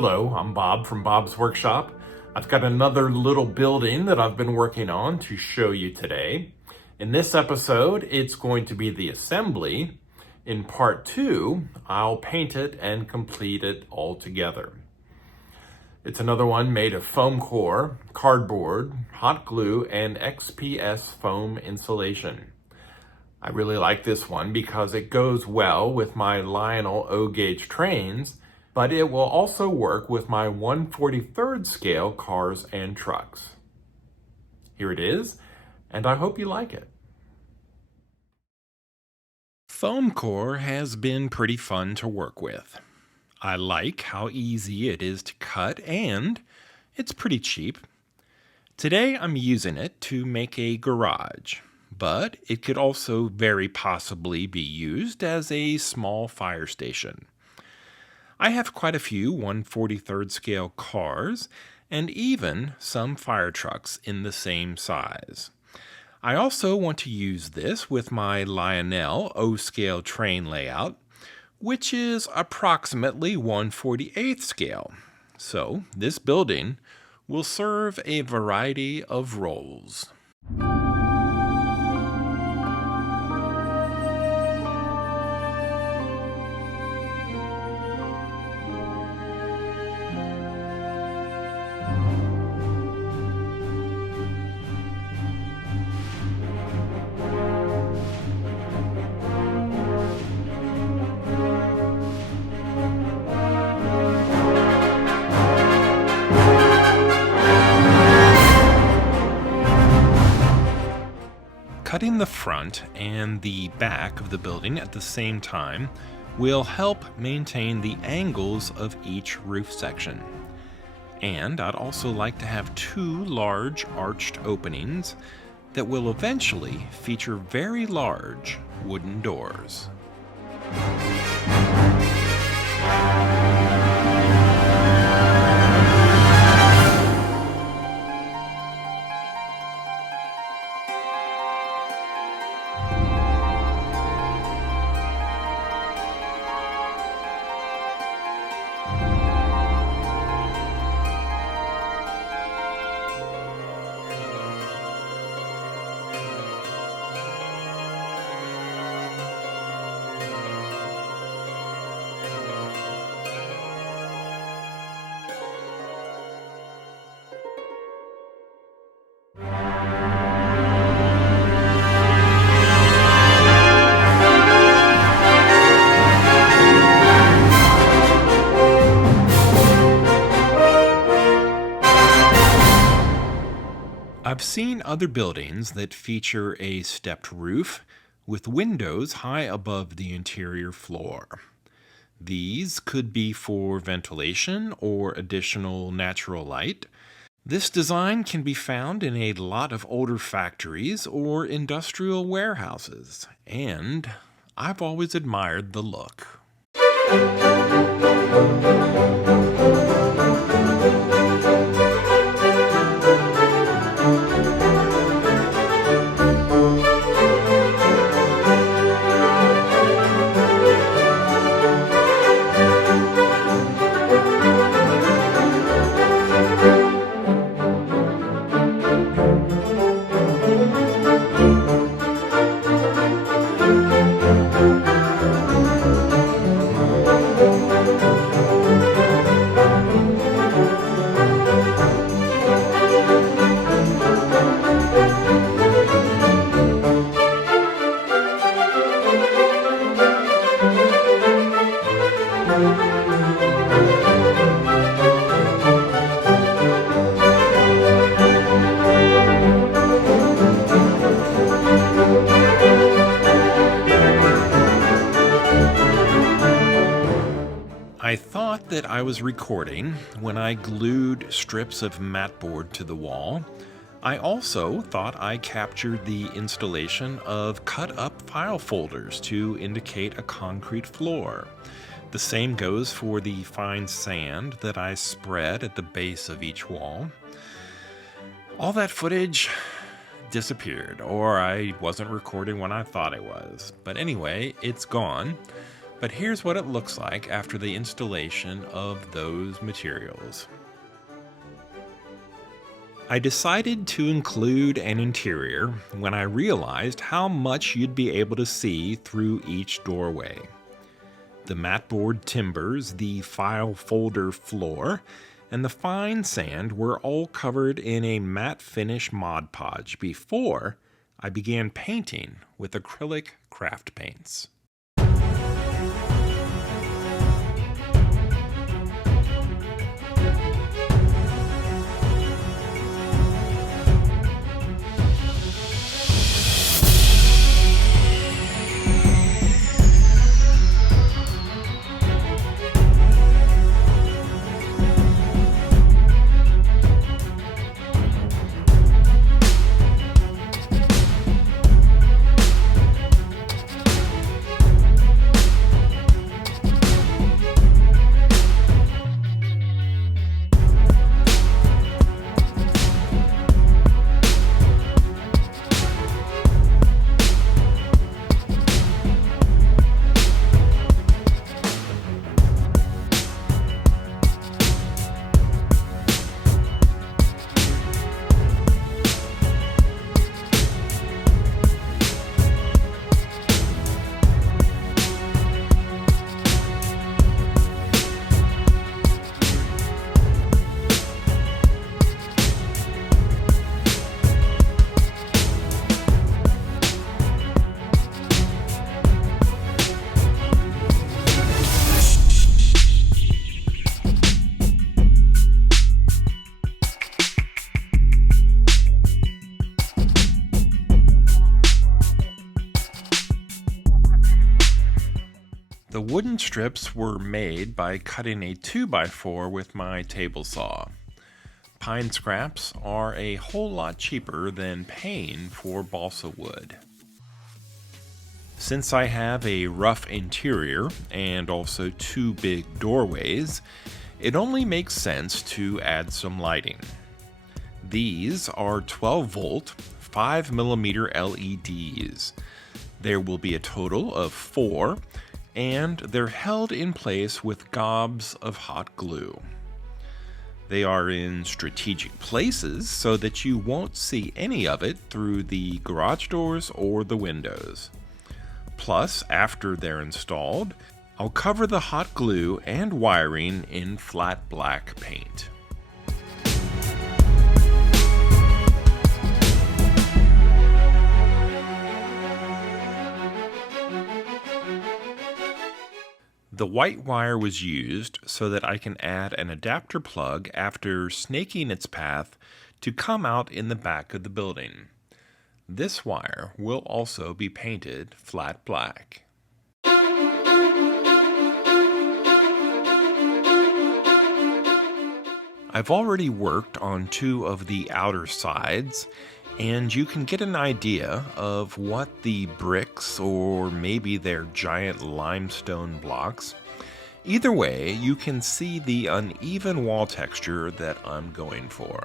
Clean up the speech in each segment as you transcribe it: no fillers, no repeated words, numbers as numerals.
Hello, I'm Bob from Bob's Workshop. I've got another little building that I've been working on to show you today. In this episode, it's going to be the assembly. In part 2, I'll paint it and complete it all together. It's another one made of foam core, cardboard, hot glue, and XPS foam insulation. I really like this one because it goes well with my Lionel O gauge trains, but it will also work with my 1/43rd scale cars and trucks. Here it is, and I hope you like it. Foam core has been pretty fun to work with. I like how easy it is to cut, and it's pretty cheap. Today I'm using it to make a garage, but it could also very possibly be used as a small fire station. I have quite a few 1/43rd scale cars, and even some fire trucks in the same size. I also want to use this with my Lionel O Scale train layout, which is approximately 1/48th scale. So this building will serve a variety of roles. Cutting the front and the back of the building at the same time will help maintain the angles of each roof section. And I'd also like to have 2 large arched openings that will eventually feature very large wooden doors. I've seen other buildings that feature a stepped roof with windows high above the interior floor. These could be for ventilation or additional natural light. This design can be found in a lot of older factories or industrial warehouses, and I've always admired the look. I thought that I was recording when I glued strips of mat board to the wall. I also thought I captured the installation of cut-up file folders to indicate a concrete floor. The same goes for the fine sand that I spread at the base of each wall. All that footage disappeared, or I wasn't recording when I thought I was. But anyway, it's gone. But here's what it looks like after the installation of those materials. I decided to include an interior when I realized how much you'd be able to see through each doorway. The matboard timbers, the file folder floor, and the fine sand were all covered in a matte finish Mod Podge before I began painting with acrylic craft paints. The wooden strips were made by cutting a 2x4 with my table saw. Pine scraps are a whole lot cheaper than paying for balsa wood. Since I have a rough interior and also two big doorways, it only makes sense to add some lighting. These are 12-volt, 5mm LEDs. There will be a total of 4, and they're held in place with gobs of hot glue. They are in strategic places so that you won't see any of it through the garage doors or the windows. Plus, after they're installed, I'll cover the hot glue and wiring in flat black paint. The white wire was used so that I can add an adapter plug after snaking its path to come out in the back of the building. This wire will also be painted flat black. I've already worked on 2 of the outer sides, and you can get an idea of what the bricks, or maybe they're giant limestone blocks. Either way, you can see the uneven wall texture that I'm going for.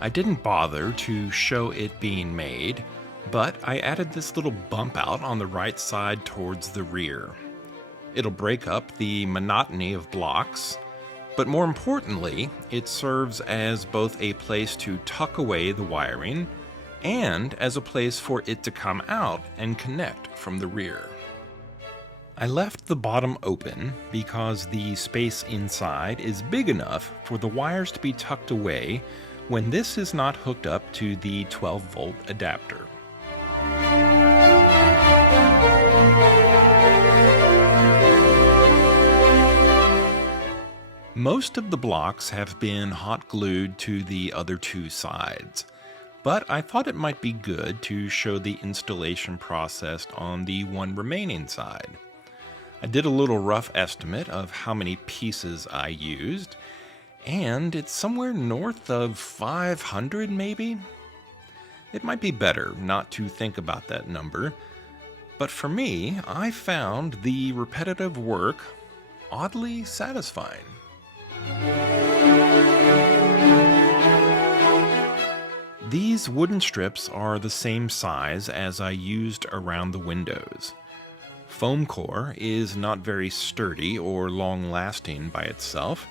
I didn't bother to show it being made, but I added this little bump out on the right side towards the rear. It'll break up the monotony of blocks, but more importantly, it serves as both a place to tuck away the wiring and as a place for it to come out and connect from the rear. I left the bottom open because the space inside is big enough for the wires to be tucked away when this is not hooked up to the 12-volt adapter. Most of the blocks have been hot glued to the other two sides, but I thought it might be good to show the installation process on the one remaining side. I did a little rough estimate of how many pieces I used, and it's somewhere north of 500 maybe? It might be better not to think about that number, but for me, I found the repetitive work oddly satisfying. These wooden strips are the same size as I used around the windows. Foam core is not very sturdy or long-lasting by itself,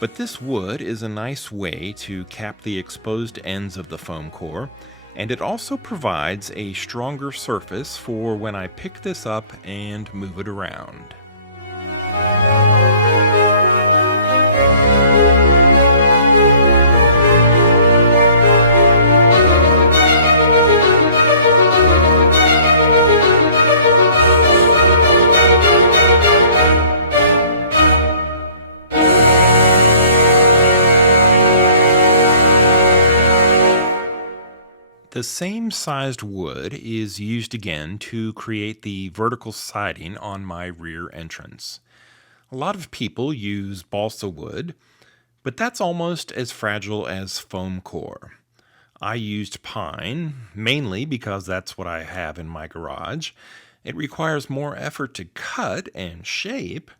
but this wood is a nice way to cap the exposed ends of the foam core, and it also provides a stronger surface for when I pick this up and move it around. The same sized wood is used again to create the vertical siding on my rear entrance. A lot of people use balsa wood, but that's almost as fragile as foam core. I used pine, mainly because that's what I have in my garage. It requires more effort to cut and shape,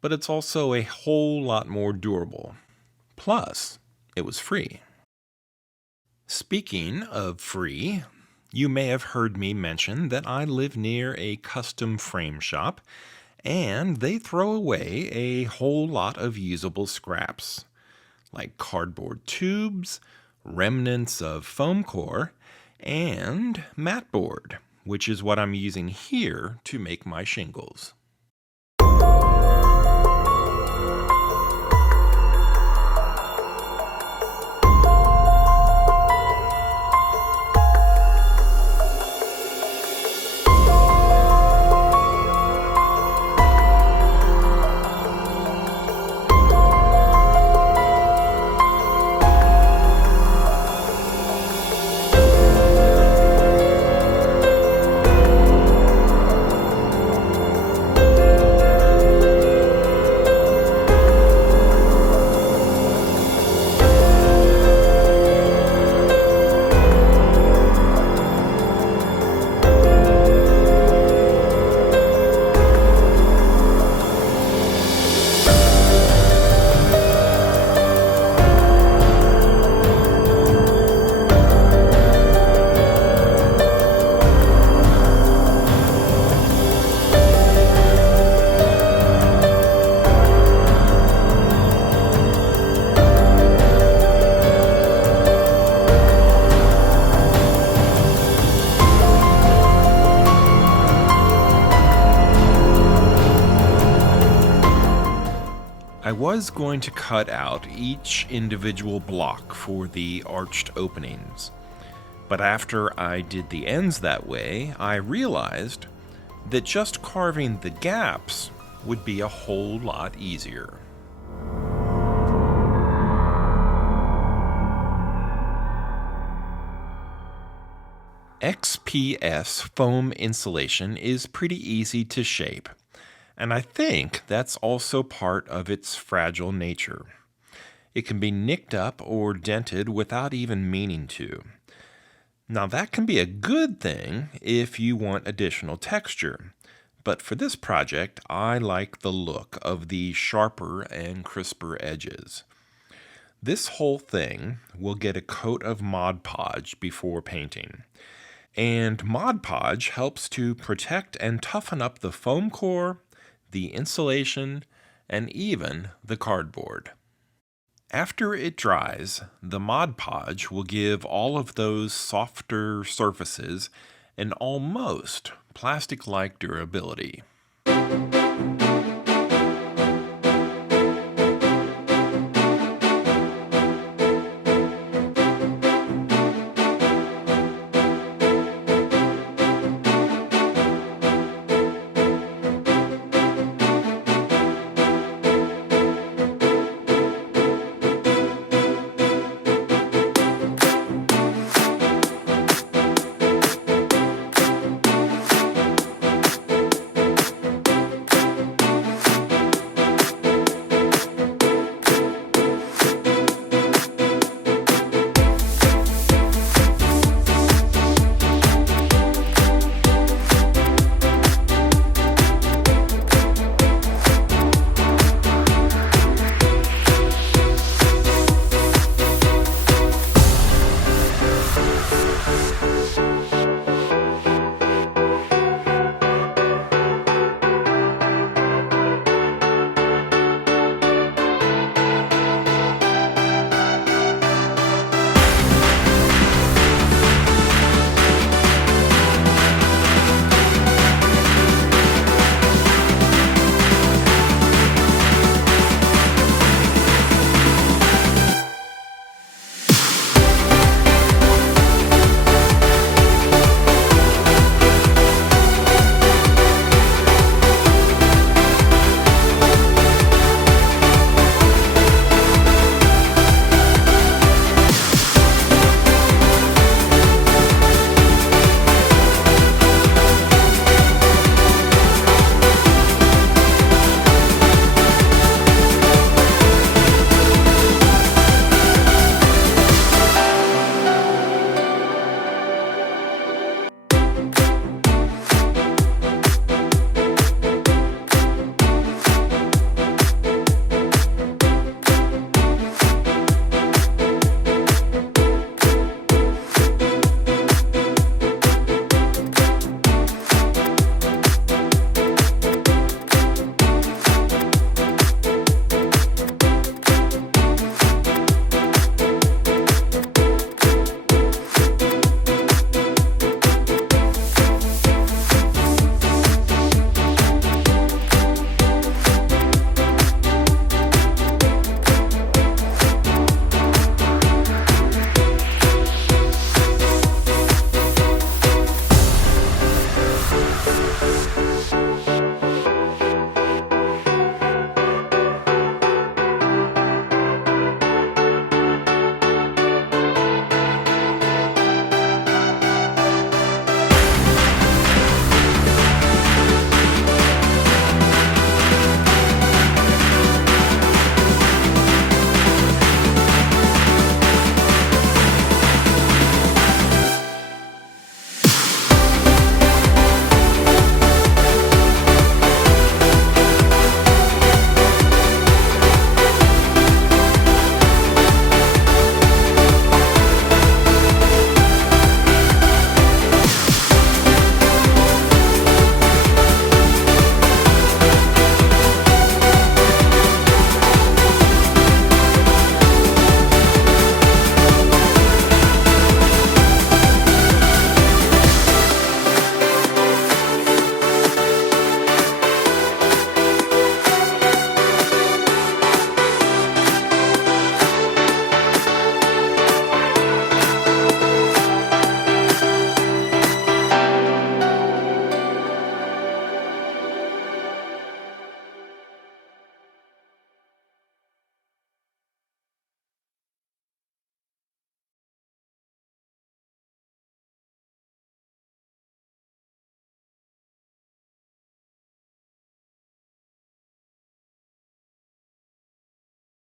but it's also a whole lot more durable. Plus, it was free. Speaking of free, you may have heard me mention that I live near a custom frame shop, and they throw away a whole lot of usable scraps, like cardboard tubes, remnants of foam core, and mat board, which is what I'm using here to make my shingles. I was going to cut out each individual block for the arched openings, but after I did the ends that way, I realized that just carving the gaps would be a whole lot easier. XPS foam insulation is pretty easy to shape, and I think that's also part of its fragile nature. It can be nicked up or dented without even meaning to. Now that can be a good thing if you want additional texture, but for this project I like the look of the sharper and crisper edges. This whole thing will get a coat of Mod Podge before painting. And Mod Podge helps to protect and toughen up the foam core, the insulation, and even the cardboard. After it dries, the Mod Podge will give all of those softer surfaces an almost plastic-like durability.